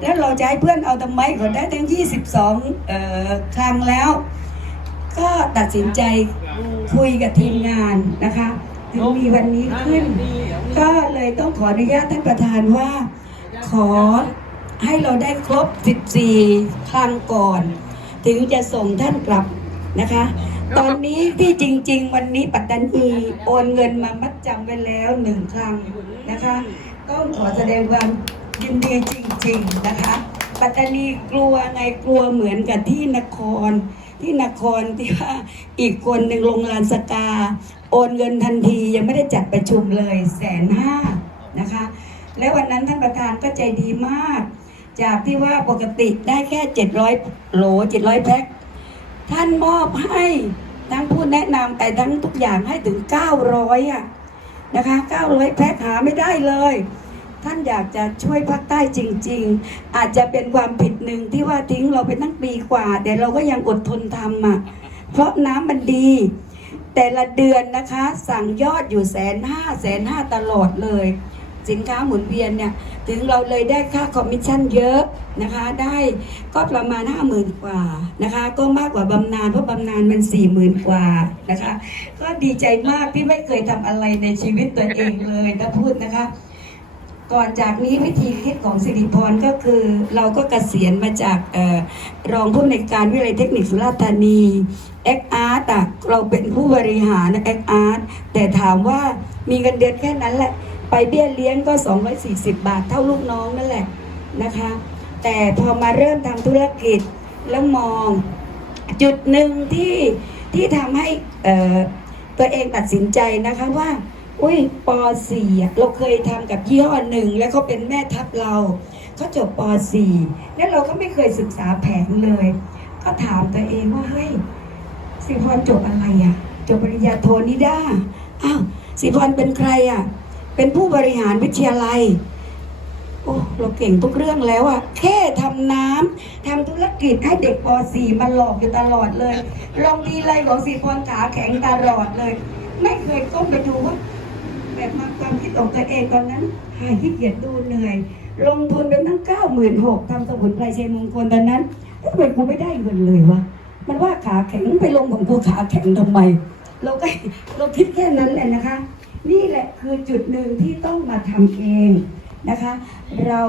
แล้วเราจะให้เพื่อนเอาทำไมเขาได้ทั้ง 22เอ่อครั้งแล้ว ก็ตัดสินใจคุยกับทีมงานนะคะถึงมีวันนี้ขึ้น ก็เลยต้องขออนุญาตท่านประธานว่า ขอให้เราได้ครบ 14 ครั้งก่อน ถึงจะส่งท่านกลับนะคะ ตอนนี้ที่จริง ๆ วันนี้ปัตตานีโอนเงินมามัดจำไว้แล้วหนึ่งครั้งนะคะ ต้องขอแสดงความ ยินดีจริง ๆนะคะ ปัตตานีกลัวไงกลัวเหมือนกับที่นคร ที่นครที่ว่าอีกคนหนึ่งลงลานสกา โอนเงินทันทียังไม่ได้จัดประชุมเลยแสนห้านะคะ และวันนั้นท่านประธานก็ใจดีมาก จากที่ว่าปกติได้แค่ 700 โหล 700 แพ็คท่านมอบให้ทั้งผู้แนะนำแต่ทั้งทุกอย่างให้ถึง 900อะนะคะ 900 แพ็คหาไม่ได้เลย ท่านอยากจะช่วยภาคใต้จริง ๆ อาจจะเป็นความผิดหนึ่งที่ว่าทิ้งเราไปตั้งปีกว่า แต่เราก็ยังอดทนทำอะเพราะน้ำมันดี แต่ละเดือนนะคะ สั่งยอดอยู่แสนห้าแสนห้าตลอดเลย สินค้าหมุนเวียนเนี่ย ถึงเราเลยได้ค่าคอมมิชชั่นเยอะนะคะ ได้ก็ประมาณห้าหมื่นกว่านะคะ ก็มากกว่าบำนาญเพราะบำนาญมันสี่หมื่นกว่านะคะ ก็ดีใจมากที่ไม่เคยทำอะไรในชีวิตตัวเองเลยนะพูดนะคะ ก่อนจากนี้วิธีคิดของสิริพรก็คือเราก็เกษียณมาจากออรองผู้อำนการวิทยาลัยเทคนิคสุราษฎร์ธานีเอ็กอาร์ตอะเราเป็นผู้บริหารเอ็กอาร์ตแต่ถามว่ามีเงินเดือนแค่นั้นแหละ ไปเบี้ยเลี้ยงก็ 240 บาทเท่าลูกน้องนั่นแหละนะคะ แต่พอมาเริ่มทำธุรกิจแล้วมองจุดหนึ่งที่ที่ทำให้ตัวเองตัดสินใจนะคะว่า อุ้ยป .4 เราเคยทำกับยี่ห้อหนึ่งแล้วเขาเป็นแม่ทัพเราเขาจบป .4 แล้วเราก็ไม่เคยศึกษาแผนเลย ก็ถามตัวเองว่าเฮ้ยสิพรจบอะไรอะ่ะ จบปริญญาโทนิด้าอ้าวสิพรเป็นใครอะ่ะ เป็นผู้บริหารวิทยาลัยโอ้เราเก่งทุกเรื่องแล้วอะแค่ทำน้ำทำธุรกิจให้เด็กป .4 มาหลอกอยู่ตลอดเลยลองดีไรของสีพรขาแข็งตลอดเลย ไม่เคยก้มไปดูว่า แบบมาความคิดของตัวเองตอนนั้นหายขี้เกียจดูเหนื่อย ลงทุนเป็นตั้งเก้าหมื่นหกทำสมุนไพรเชยมงคลตอนนั้นทำไมกูไม่ได้เงินเลยวะมันว่าขาแข็งไปลงของกูขาแข็งทำไม เราก็เราคิดแค่นั้นแหละนะคะ นี่แหละคือจุดหนึ่งที่ต้องมาทำเองนะคะ เรา